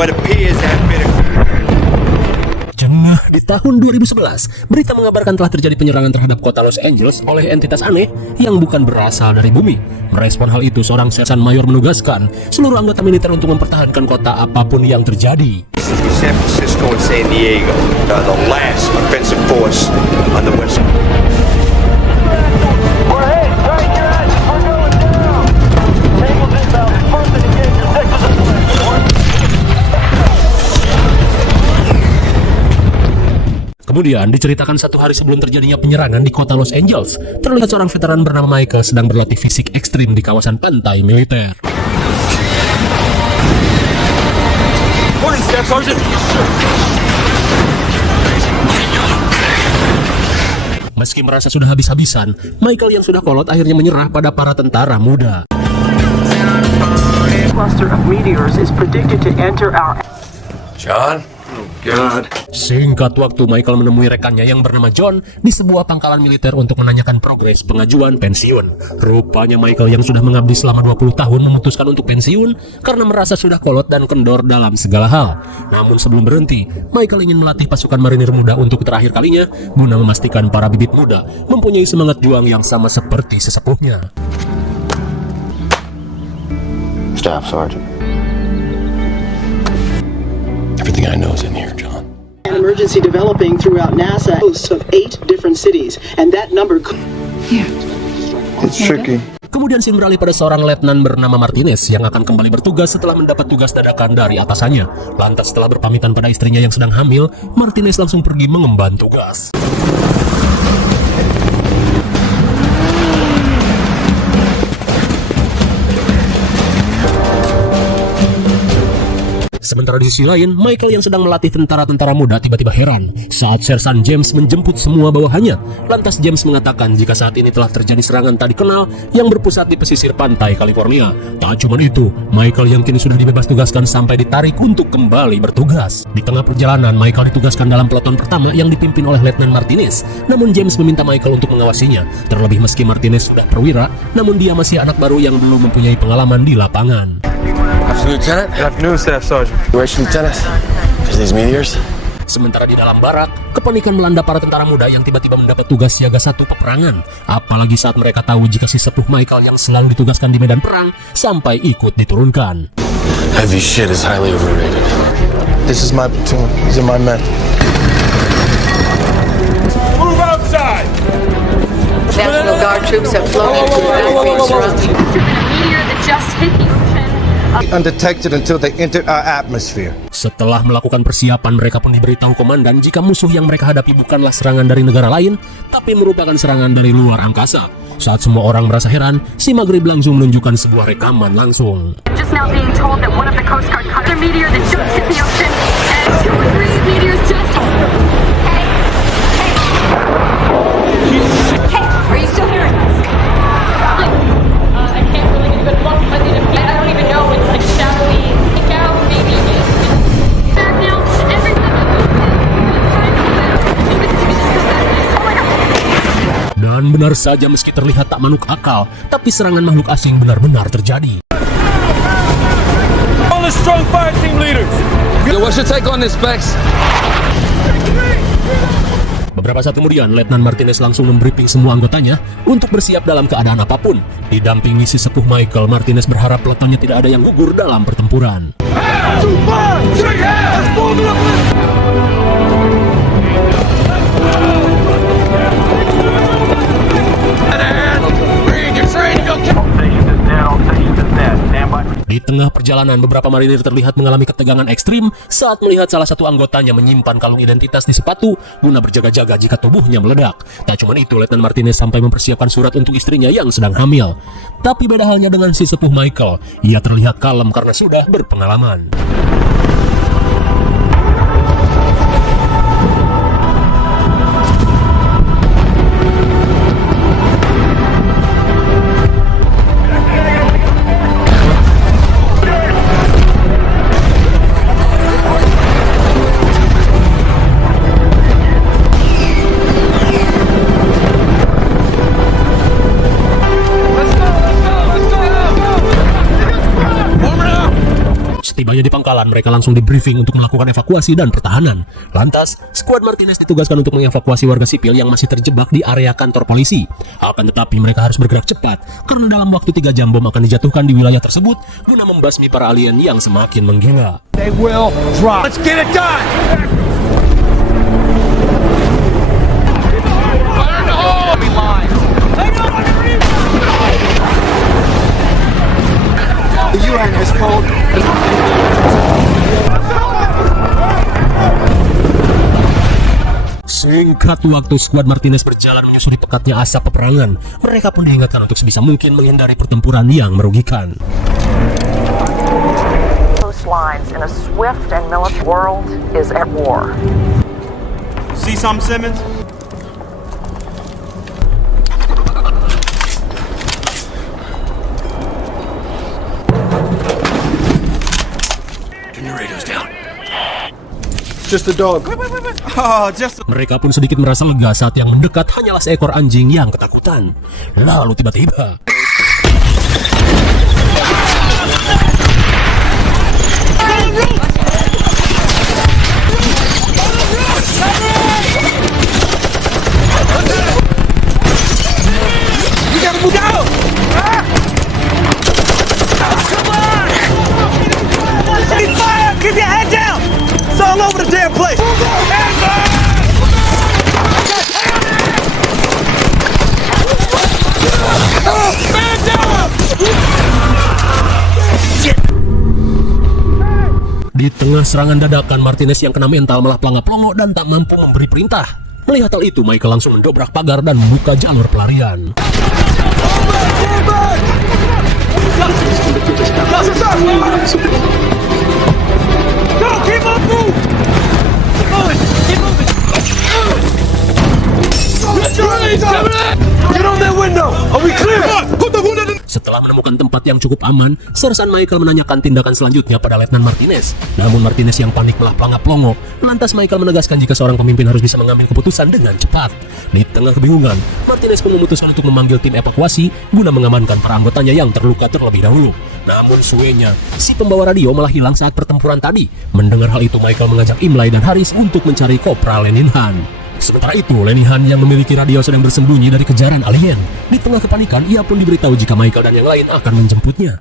what appears to have been a... Jengah di tahun 2011, berita mengabarkan telah terjadi penyerangan terhadap kota Los Angeles oleh entitas aneh yang bukan berasal dari bumi. Merespon hal itu, seorang sersan mayor menugaskan seluruh anggota militer untuk mempertahankan kota apapun yang terjadi. San Francisco and San Diego are the last offensive force on the west. Kemudian diceritakan satu hari sebelum terjadinya penyerangan di kota Los Angeles, terlihat seorang veteran bernama Michael sedang berlatih fisik ekstrim di kawasan pantai militer. Morning, Staff Sergeant. Meski merasa sudah habis-habisan, Michael yang sudah kolot akhirnya menyerah pada para tentara muda. Cluster of meteors is predicted to enter our... John? Oh, God. Singkat waktu, Michael menemui rekannya yang bernama John di sebuah pangkalan militer untuk menanyakan progres pengajuan pensiun. Rupanya Michael yang sudah mengabdi selama 20 tahun memutuskan untuk pensiun karena merasa sudah kolot dan kendor dalam segala hal. Namun sebelum berhenti, Michael ingin melatih pasukan marinir muda untuk terakhir kalinya guna memastikan para bibit muda mempunyai semangat juang yang sama seperti sesepuhnya. Staff Sergeant. Everything I know is in here, John. An emergency developing throughout NASA, hosts of 8 different cities, and that number could... It's tricky. Kemudian scene beralih pada seorang letnan bernama Martinez yang akan kembali bertugas setelah mendapat tugas dadakan dari atasannya. Lantas setelah berpamitan pada istrinya yang sedang hamil, Martinez langsung pergi mengemban tugas. Sementara di sisi lain, Michael yang sedang melatih tentara-tentara muda tiba-tiba heran saat Sersan James menjemput semua bawahannya. Lantas James mengatakan jika saat ini telah terjadi serangan tak dikenal yang berpusat di pesisir pantai California. Tak cuma itu, Michael yang kini sudah dibebas tugaskan sampai ditarik untuk kembali bertugas. Di tengah perjalanan, Michael ditugaskan dalam peleton pertama yang dipimpin oleh Letnan Martinez. Namun James meminta Michael untuk mengawasinya. Terlebih meski Martinez sudah perwira, namun dia masih anak baru yang belum mempunyai pengalaman di lapangan. Afternoon, Lieutenant. Good afternoon, Staff Sergeant. Situation, Lieutenant. There's these meteors. Sementara di dalam barak, kepanikan melanda para tentara muda yang tiba-tiba mendapat tugas siaga satu peperangan. Apalagi saat mereka tahu jika si sepuh Michael yang selalu ditugaskan di medan perang sampai ikut diturunkan. Heavy shit is highly overrated. This is my platoon. These are my men. Move outside! National Guard troops have flown into the battlefield surrounding. Meteor that just hit the ocean. Undetected until they entered our atmosphere. Setelah melakukan persiapan, mereka pun diberitahu komandan jika musuh yang mereka hadapi bukanlah serangan dari negara lain, tapi merupakan serangan dari luar angkasa. Saat semua orang merasa heran, si Maghrib langsung menunjukkan sebuah rekaman langsung. Just now being told that one of the Coast Guard cutter meteor that just hit the ocean, and 2 or 3 meteors just... Hey, are you still hearing us? I can't really get a good look, but I don't even know. It's like shadowy. Think out, maybe. Back now, everything. Oh my God. Dan benar saja meski terlihat tak manuk akal, tapi serangan makhluk asing benar-benar terjadi. All the strong fire team leaders! Yo, what's your take on this, Specs? Beberapa saat kemudian, Letnan Martinez langsung membriefing semua anggotanya untuk bersiap dalam keadaan apapun. Didampingi si sepuh Michael, Martinez berharap peletonnya tidak ada yang gugur dalam pertempuran. Di tengah perjalanan, beberapa marinir terlihat mengalami ketegangan ekstrim saat melihat salah satu anggotanya menyimpan kalung identitas di sepatu guna berjaga-jaga jika tubuhnya meledak. Tak cuma itu, Letnan Martinez sampai mempersiapkan surat untuk istrinya yang sedang hamil. Tapi beda halnya dengan si sepuh Michael, ia terlihat kalem karena sudah berpengalaman. Setibanya di bakalan mereka langsung di briefing untuk melakukan evakuasi dan pertahanan. Lantas, skuad Martinez ditugaskan untuk mengevakuasi warga sipil yang masih terjebak di area kantor polisi. Akan tetapi mereka harus bergerak cepat karena dalam waktu 3 jam bom akan dijatuhkan di wilayah tersebut guna membasmi para alien yang semakin menggila. They will drop. Let's get it done! The UN has called. Singkat waktu skuad Martinez berjalan menyusuri pekatnya asap peperangan. Mereka pun diingatkan untuk sebisa mungkin menghindari pertempuran yang merugikan. Lines in a swift and militant world is at war. See something, Simmons? Turn your radios down. Just a dog. Oh, just Mereka pun sedikit merasa lega saat yang mendekat hanyalah seekor anjing yang ketakutan. Lalu tiba-tiba Keep your head down! It's all over the damn place! di tengah serangan dadakan, Martinez yang kena mental malah pelangap-pelongo dan tak mampu memberi perintah. Melihat hal itu, Michael langsung mendobrak pagar dan membuka jalur pelarian. Get on that window! Are we clear? Put the window in. Setelah menemukan tempat yang cukup aman, Sersan Michael menanyakan tindakan selanjutnya pada Letnan Martinez. Namun Martinez yang panik malah pelangap-pelongo. Lantas Michael menegaskan jika seorang pemimpin harus bisa mengambil keputusan dengan cepat. Di tengah kebingungan, Martinez pun memutuskan untuk memanggil tim evakuasi guna mengamankan para anggotanya yang terluka terlebih dahulu. Namun suenya, si pembawa radio malah hilang saat pertempuran tadi. Mendengar hal itu, Michael mengajak Imlay dan Haris untuk mencari Kopral Lenihan. Sementara itu, Lenihan yang memiliki radio sedang bersembunyi dari kejaran alien. Di tengah kepanikan, ia pun diberitahu jika Michael dan yang lain akan menjemputnya.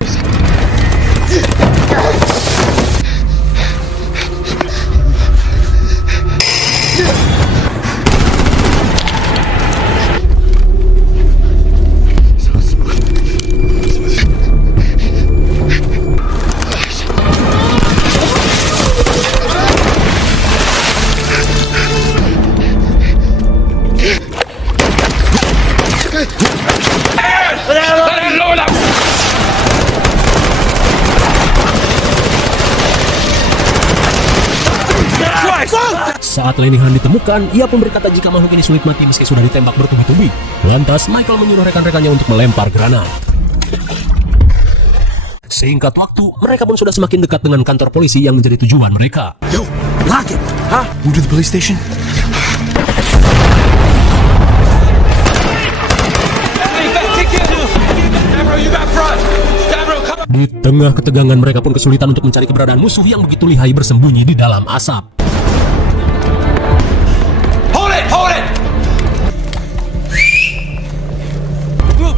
Saat Lenihan ditemukan, ia pun berkata jika makhluk ini sulit mati meski sudah ditembak bertubi-tubi. Lantas, Michael menyuruh rekan-rekannya untuk melempar granat. Singkat waktu, mereka pun sudah semakin dekat dengan kantor polisi yang menjadi tujuan mereka. Yo, lock it! Huh? Move to the police station. Di tengah ketegangan, mereka pun kesulitan untuk mencari keberadaan musuh yang begitu lihai bersembunyi di dalam asap. Hold it! Hold it!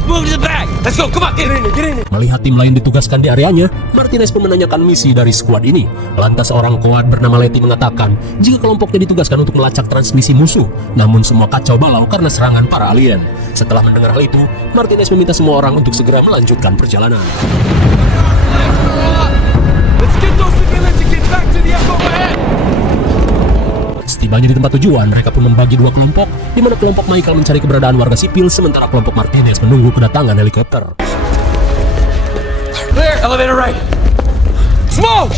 Move to the back! Let's go! Come on! Get in there! Get in there! Melihat tim lain ditugaskan di areanya, Martinez pun menanyakan misi dari skuad ini. Lantas seorang koad bernama Letty mengatakan jika kelompoknya ditugaskan untuk melacak transmisi musuh. Namun semua kacau balau karena serangan para alien. Setelah mendengar hal itu, Martinez meminta semua orang untuk segera melanjutkan perjalanan. Let's get those civilians and get back to the echo ahead! Setibanya di tempat tujuan, mereka pun membagi dua kelompok, di mana kelompok Michael mencari keberadaan warga sipil, sementara kelompok Martinez menunggu kedatangan helikopter. Clear! Elevator right! Smoke!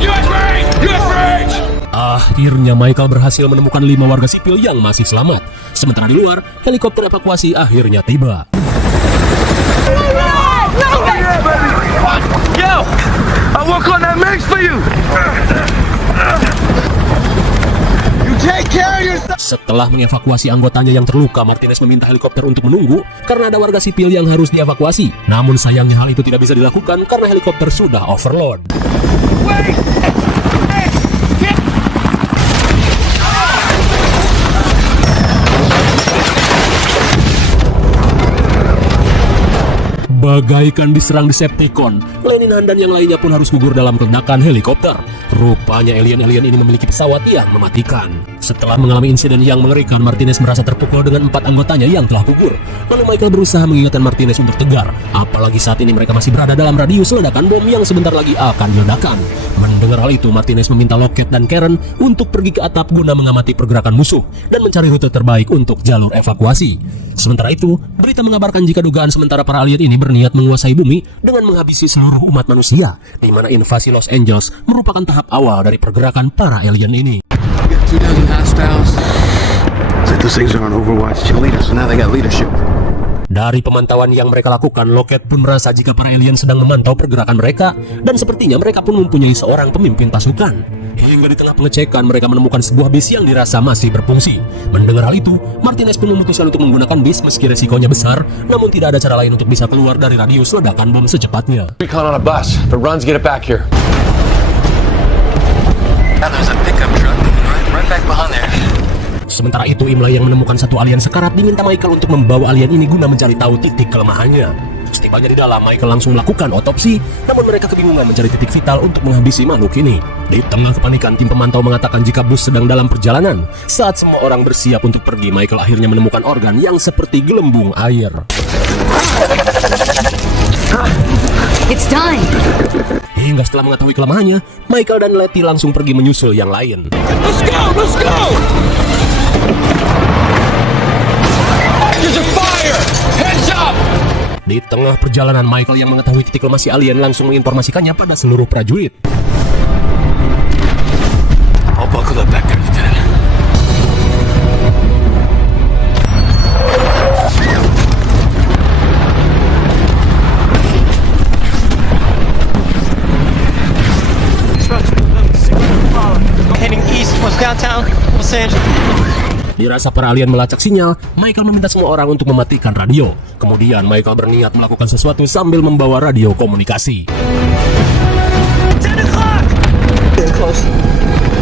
US range! US range! Akhirnya Michael berhasil menemukan 5 warga sipil yang masih selamat. Sementara di luar, helikopter evakuasi akhirnya tiba. Yo! I work on that mix for you! Eugene! Setelah mengevakuasi anggotanya yang terluka, Martinez meminta helikopter untuk menunggu karena ada warga sipil yang harus dievakuasi. Namun sayangnya hal itu tidak bisa dilakukan karena helikopter sudah overload. Bagaikan diserang Decepticon, Lenin Han dan yang lainnya pun harus gugur dalam ledakan helikopter. Rupanya alien-alien ini memiliki pesawat yang mematikan. Setelah mengalami insiden yang mengerikan, Martinez merasa terpukul dengan 4 anggotanya yang telah gugur. Lalu Michael berusaha mengingatkan Martinez untuk tegar, apalagi saat ini mereka masih berada dalam radius ledakan bom yang sebentar lagi akan diledakkan. Mendengar hal itu, Martinez meminta Lockett dan Karen untuk pergi ke atap guna mengamati pergerakan musuh dan mencari rute terbaik untuk jalur evakuasi. Sementara itu, berita mengabarkan jika dugaan sementara para alien ini berniat menguasai bumi dengan menghabisi seluruh umat manusia, di mana invasi Los Angeles merupakan tahap awal dari pergerakan para alien ini. Dari pemantauan yang mereka lakukan, Lockett pun merasa jika para alien sedang memantau pergerakan mereka, dan sepertinya mereka pun mempunyai seorang pemimpin pasukan. Hingga di tengah pengecekan, mereka menemukan sebuah bis yang dirasa masih berfungsi. Mendengar hal itu, Martinez pun memutuskan untuk menggunakan bis meski resikonya besar, namun tidak ada cara lain untuk bisa keluar dari radius ledakan bom secepatnya. Recon on a bus. If it runs, get it back here. Now there's a pickup truck right back behind there. Sementara itu, Imlay yang menemukan satu alien sekarat diminta Michael untuk membawa alien ini guna mencari tahu titik kelemahannya. Setibanya di dalam, Michael langsung melakukan otopsi, namun mereka kebingungan mencari titik vital untuk menghabisi makhluk ini. Di tengah kepanikan, tim pemantau mengatakan jika bus sedang dalam perjalanan. Saat semua orang bersiap untuk pergi, Michael akhirnya menemukan organ yang seperti gelembung air. It's time. Hingga setelah mengetahui kelemahannya, Michael dan Letty langsung pergi menyusul yang lain. Let's go! Let's go! There's a fire! Heads up! Di tengah perjalanan, Michael yang mengetahui titik lemah si alien langsung menginformasikannya pada seluruh prajurit. I'll buckle up back there, Lieutenant. Heading east towards downtown Los Angeles. Dirasa para alien melacak sinyal, Michael meminta semua orang untuk mematikan radio. Kemudian Michael berniat melakukan sesuatu sambil membawa radio komunikasi. 10 o'clock! Getting close.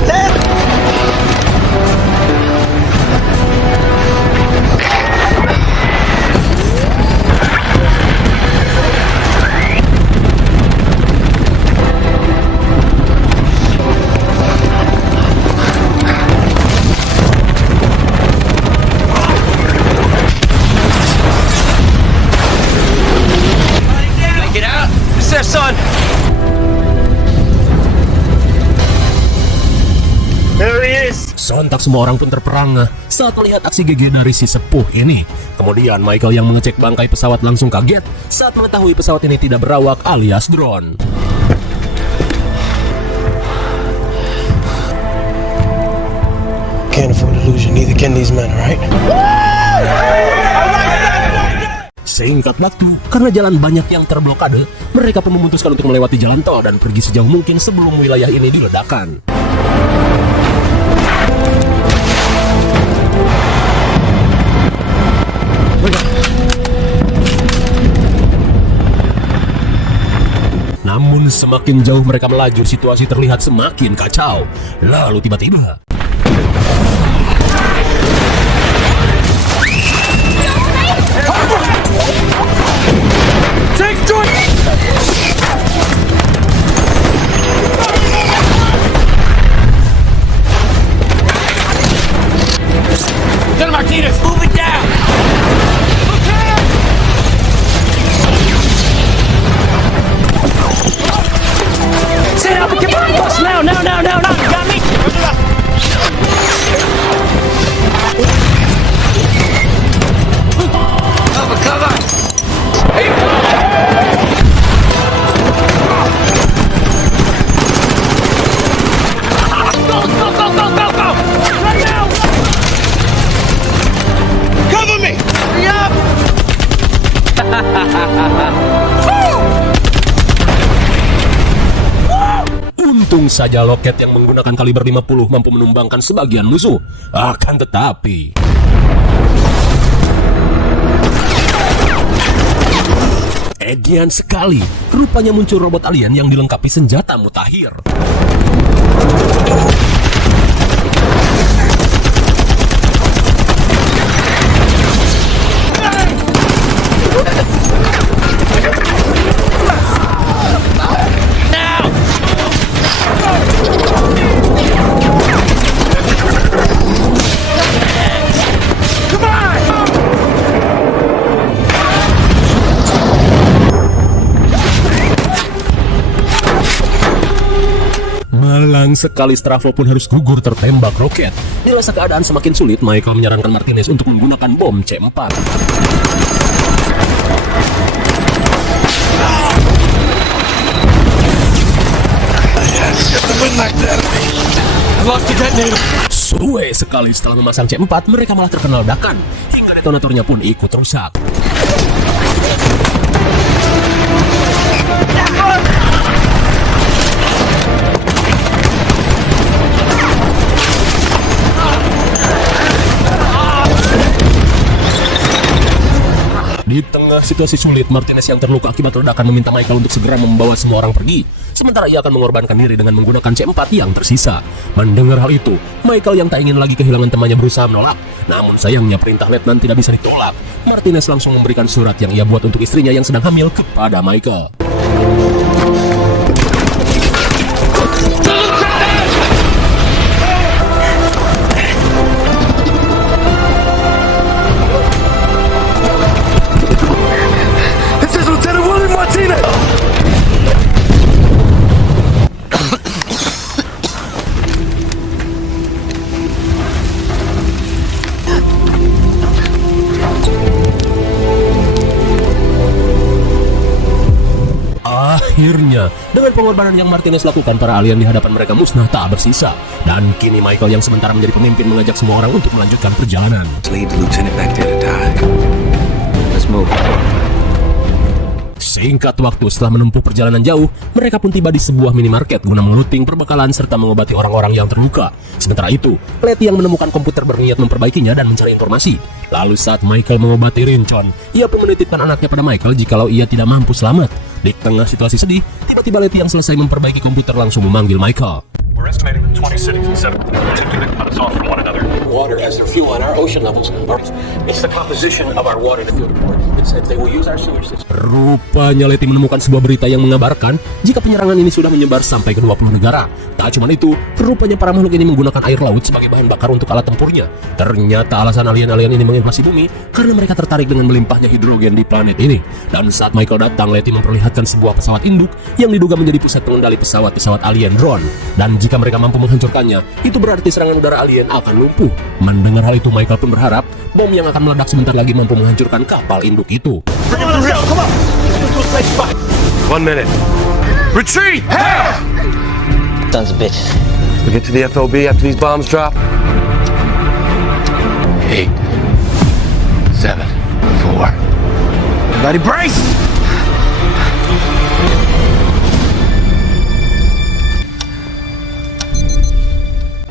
10! Son. There he is. Sontak semua orang pun terperangah saat melihat aksi GG dari si sepuh ini. Kemudian Michael yang mengecek bangkai pesawat langsung kaget saat mengetahui pesawat ini tidak berawak alias drone. Can't afford to lose you, neither can these men, right? Singkat waktu, karena jalan banyak yang terblokade, mereka pun memutuskan untuk melewati jalan tol dan pergi sejauh mungkin sebelum wilayah ini diledakkan. Namun semakin jauh mereka melaju, situasi terlihat semakin kacau. Lalu tiba-tiba Lieutenant Martinez, move it down! Sit up and get on the bus now! You got me? Cover, cover! Go, go, go, go, go, go! Right now! Cover me! Hurry up! untung Untung saja loket yang menggunakan kaliber 50 mampu menumbangkan sebagian musuh. Akan tetapi Edian sekali, rupanya muncul robot alien yang dilengkapi senjata mutakhir. Malang sekali Stravo pun harus gugur tertembak roket. Dirasa keadaan semakin sulit, Michael menyarankan Martinez untuk menggunakan bom C4. Suwe sekali setelah memasang C4, mereka malah terkena ledakan, hingga detonatornya pun ikut rusak. Di tengah situasi sulit, Martinez yang terluka akibat ledakan meminta Michael untuk segera membawa semua orang pergi. Sementara ia akan mengorbankan diri dengan menggunakan C4 yang tersisa. Mendengar hal itu, Michael yang tak ingin lagi kehilangan temannya berusaha menolak. Namun sayangnya perintah letnan tidak bisa ditolak. Martinez langsung memberikan surat yang ia buat untuk istrinya yang sedang hamil kepada Michael. Akhirnya, dengan pengorbanan yang Martinez lakukan, para alien di hadapan mereka musnah tak bersisa. Dan kini Michael yang sementara menjadi pemimpin mengajak semua orang untuk melanjutkan perjalanan. Lead the lieutenant back there to die. Let's move. Singkat waktu setelah menempuh perjalanan jauh, mereka pun tiba di sebuah minimarket guna mengeluting perbekalan serta mengobati orang-orang yang terluka. Sementara itu, Letty yang menemukan komputer berniat memperbaikinya dan mencari informasi. Lalu saat Michael mengobati Rincon, ia pun menitipkan anaknya pada Michael jikalau ia tidak mampu selamat. Di tengah situasi sedih, tiba-tiba Letty yang selesai memperbaiki komputer langsung memanggil Michael. We're estimating 20 cities and 7 attempting to cut us off from one another. Water as their fuel and our ocean levels are... It's the composition of our water field report. It said they will use our sewer system. Rupanya Letty menemukan sebuah berita yang mengabarkan jika penyerangan ini sudah menyebar sampai ke 20 negara. Tak cuma itu, rupanya para makhluk ini menggunakan air laut sebagai bahan bakar untuk alat tempurnya. Ternyata alasan alien-alien ini menginvasi bumi karena mereka tertarik dengan melimpahnya hidrogen di planet ini. Dan saat Michael datang, Letty memperlihatkan sebuah pesawat induk yang diduga menjadi pusat pengendali pesawat-pesawat alien drone. Dan jika mereka mampu menghancurkannya, itu berarti serangan udara alien akan lumpuh. Mendengar hal itu, Michael pun berharap bom yang akan meledak sebentar lagi mampu menghancurkan kapal induk itu. 1 minute. Retreat! Hell! Sons of bitches. We get to the FOB after these bombs drop. 8, 7, 4. Everybody brace!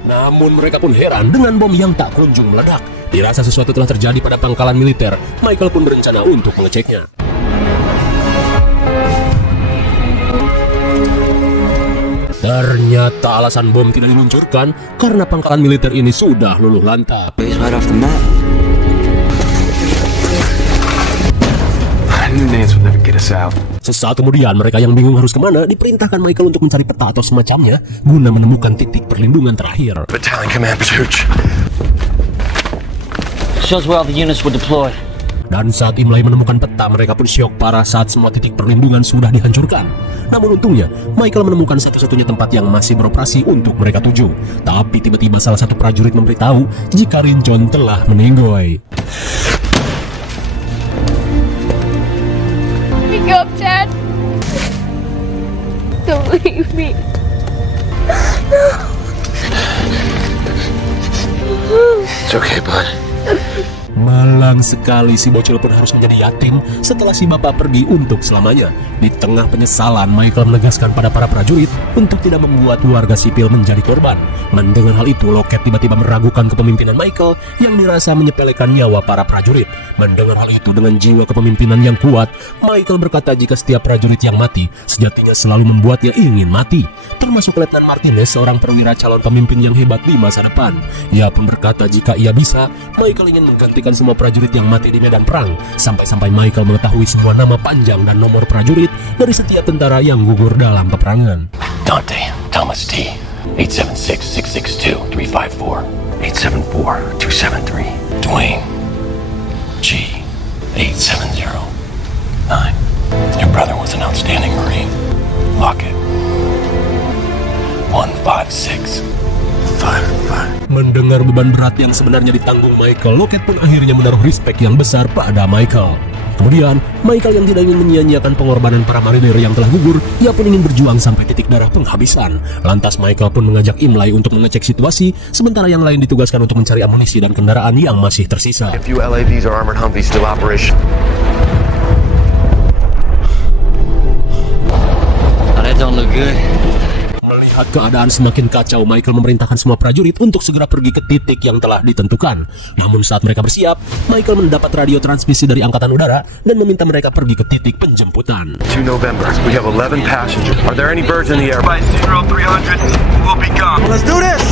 Namun mereka pun heran dengan bom yang tak kunjung meledak. Dirasa sesuatu telah terjadi pada pangkalan militer, Michael pun berencana untuk mengeceknya. Ternyata alasan bom tidak diluncurkan karena pangkalan militer ini sudah luluh lantak. Right off the map. I knew Nance would never get us out. Sesaat kemudian mereka yang bingung harus kemana diperintahkan Michael untuk mencari peta atau semacamnya guna menemukan titik perlindungan terakhir. Battalion Command Pursuit. Shows where all the units were deployed. Dan saat Imlay menemukan peta, mereka pun syok parah saat semua titik perlindungan sudah dihancurkan. Namun untungnya, Michael menemukan satu-satunya tempat yang masih beroperasi untuk mereka tuju. Tapi tiba-tiba salah satu prajurit memberitahu jika Rincon telah meninggoy. Wake up, Dad. Don't leave me. It's okay, bud. Malang sekali si bocil pun harus menjadi yatim setelah si bapak pergi untuk selamanya. Di tengah penyesalan, Michael menegaskan pada para prajurit untuk tidak membuat warga sipil menjadi korban. Mendengar hal itu, Lockett tiba-tiba meragukan kepemimpinan Michael yang dirasa menyepelekan nyawa para prajurit. Mendengar hal itu dengan jiwa kepemimpinan yang kuat, Michael berkata jika setiap prajurit yang mati sejatinya selalu membuatnya ingin mati. Termasuk Letnan Martinez, seorang perwira calon pemimpin yang hebat di masa depan. Ia pun berkata jika ia bisa, Michael ingin menggantikan semua prajurit yang mati di medan perang, sampai-sampai Michael mengetahui semua nama panjang dan nomor prajurit dari setiap tentara yang gugur dalam peperangan. Dante, Thomas T, 876-662-354, 874-273, Dwayne, G, 8709. Your brother was an outstanding Marine. Lockett, 15655. Mendengar beban berat yang sebenarnya ditanggung Michael, Lockett pun akhirnya menaruh respek yang besar pada Michael. Kemudian, Michael yang tidak ingin menyia-nyiakan pengorbanan para marinir yang telah gugur, ia pun ingin berjuang sampai titik darah penghabisan. Lantas Michael pun mengajak Imlay untuk mengecek situasi, sementara yang lain ditugaskan untuk mencari amunisi dan kendaraan yang masih tersisa. A few LAVs or armored Humvees still operation. Oh, that don't look good. Melihat keadaan semakin kacau, Michael memerintahkan semua prajurit untuk segera pergi ke titik yang telah ditentukan. Namun saat mereka bersiap, Michael mendapat radio transmisi dari Angkatan Udara dan meminta mereka pergi ke titik penjemputan. 2 November, we have 11 passengers. Are there any birds in the air? By 0300, we'll be gone. Let's do this!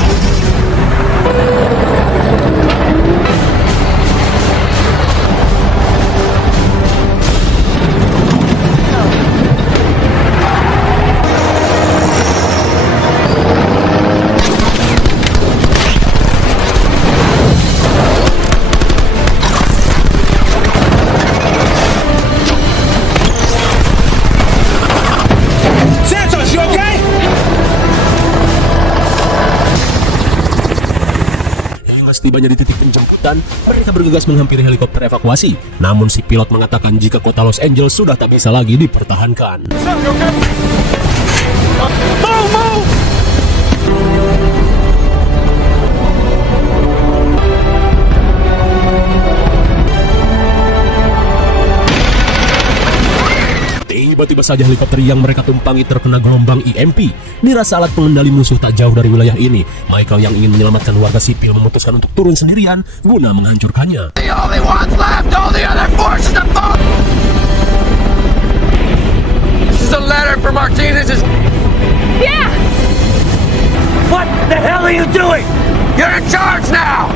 Tibanya di titik penjemputan, mereka bergegas menghampiri helikopter evakuasi. Namun si pilot mengatakan jika kota Los Angeles sudah tak bisa lagi dipertahankan. Tiba-tiba saja helikopter yang mereka tumpangi terkena gelombang EMP. Dirasa alat pengendali musuh tak jauh dari wilayah ini. Michael yang ingin menyelamatkan warga sipil memutuskan untuk turun sendirian guna menghancurkannya. The only ones left, all the other forces to fall. This is a letter for Martinez's. Yeah! What the hell are you doing? You're in charge now!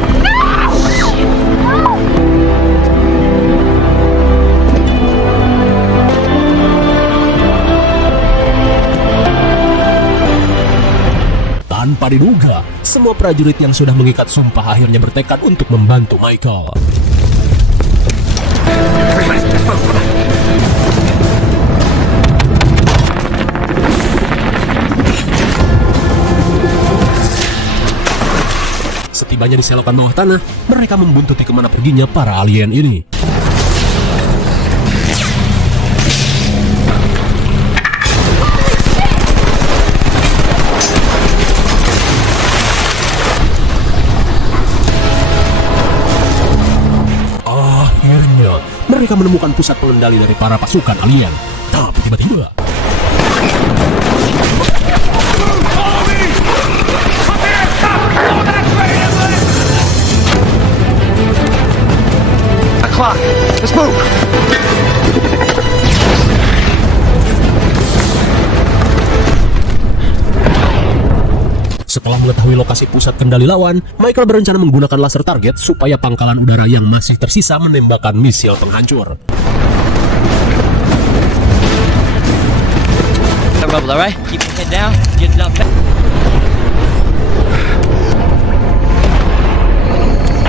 Tanpa diduga, semua prajurit yang sudah mengikat sumpah akhirnya bertekad untuk membantu Michael. Setibanya di selokan bawah tanah, mereka membuntuti kemana perginya para alien ini. Mereka menemukan pusat pengendali dari para pasukan alien. Tapi tiba-tiba Clock. Let's move. Setelah mengetahui lokasi pusat kendali lawan, Michael berencana menggunakan laser target supaya pangkalan udara yang masih tersisa menembakkan misil penghancur. Rebel, all right? Keep your head down. Get it up.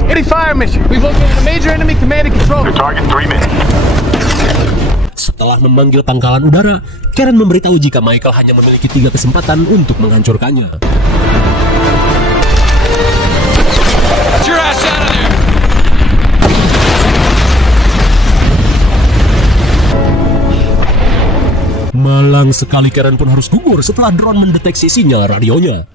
Any fire mission. We've located a major enemy command and control. The target 3 minutes. Setelah memanggil pangkalan udara, Karen memberitahu jika Michael hanya memiliki 3 kesempatan untuk menghancurkannya. Get your ass out of there! Malang sekali, Karen pun harus gugur setelah drone mendeteksi sinyal radionya.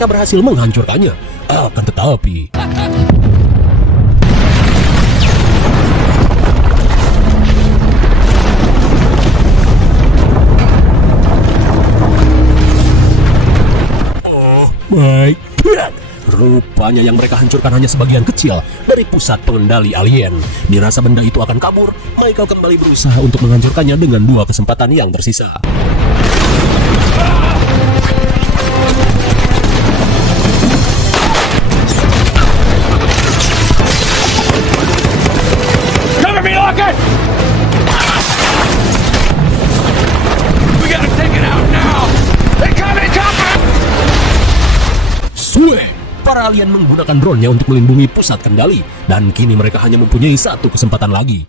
mereka berhasil menghancurkannya. Akan tetapi baik, rupanya yang mereka hancurkan hanya sebagian kecil dari pusat pengendali alien. Dirasa benda itu akan kabur, Michael kembali berusaha untuk menghancurkannya dengan 2 kesempatan yang tersisa. Cover me, Lockett! We gotta take it out now! They coming, chopper! Suwe! Para alien menggunakan drone-nya untuk melindungi pusat kendali, dan kini mereka hanya mempunyai 1 kesempatan lagi.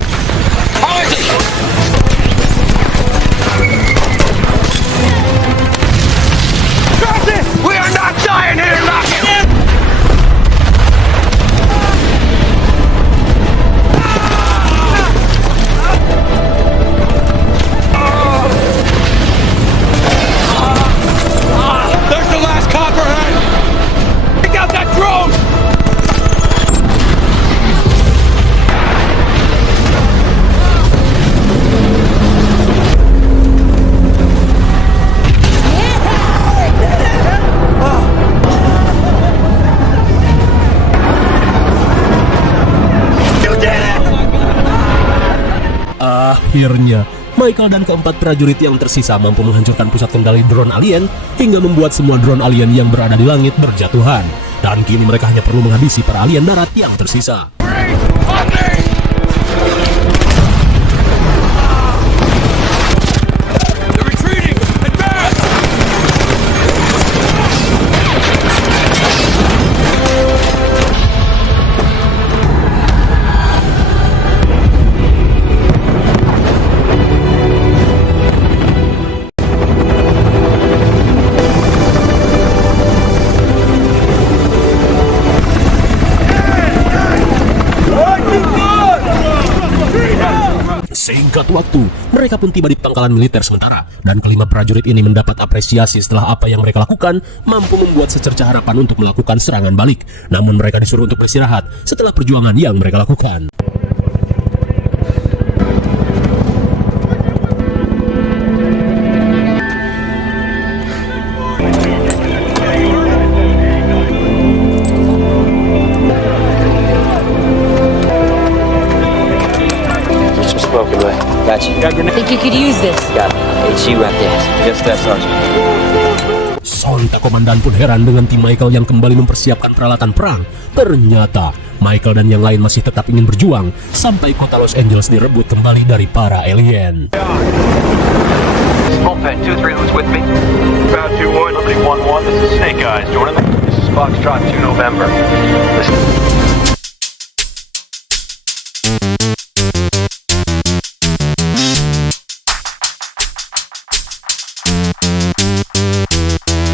We are not dying here, Lockett! There's the last copperhead! Take out that drone! Akhirnya, Michael dan keempat prajurit yang tersisa mampu menghancurkan pusat kendali drone alien hingga membuat semua drone alien yang berada di langit berjatuhan. Dan kini mereka hanya perlu menghabisi para alien darat yang tersisa. Singkat waktu, mereka pun tiba di pangkalan militer sementara, dan kelima prajurit ini mendapat apresiasi setelah apa yang mereka lakukan mampu membuat secerca harapan untuk melakukan serangan balik. Namun mereka disuruh untuk beristirahat setelah perjuangan yang mereka lakukan. Think you could use this? Sontak komandan pun heran dengan tim Michael yang kembali mempersiapkan peralatan perang. Ternyata Michael dan yang lain masih tetap ingin berjuang sampai kota Los Angeles direbut kembali dari para alien. Moped 2-3, who's with me? About 2-1, Liberty 1-1, this is Snake Eyes, joining me? This is Foxtrot 2 November.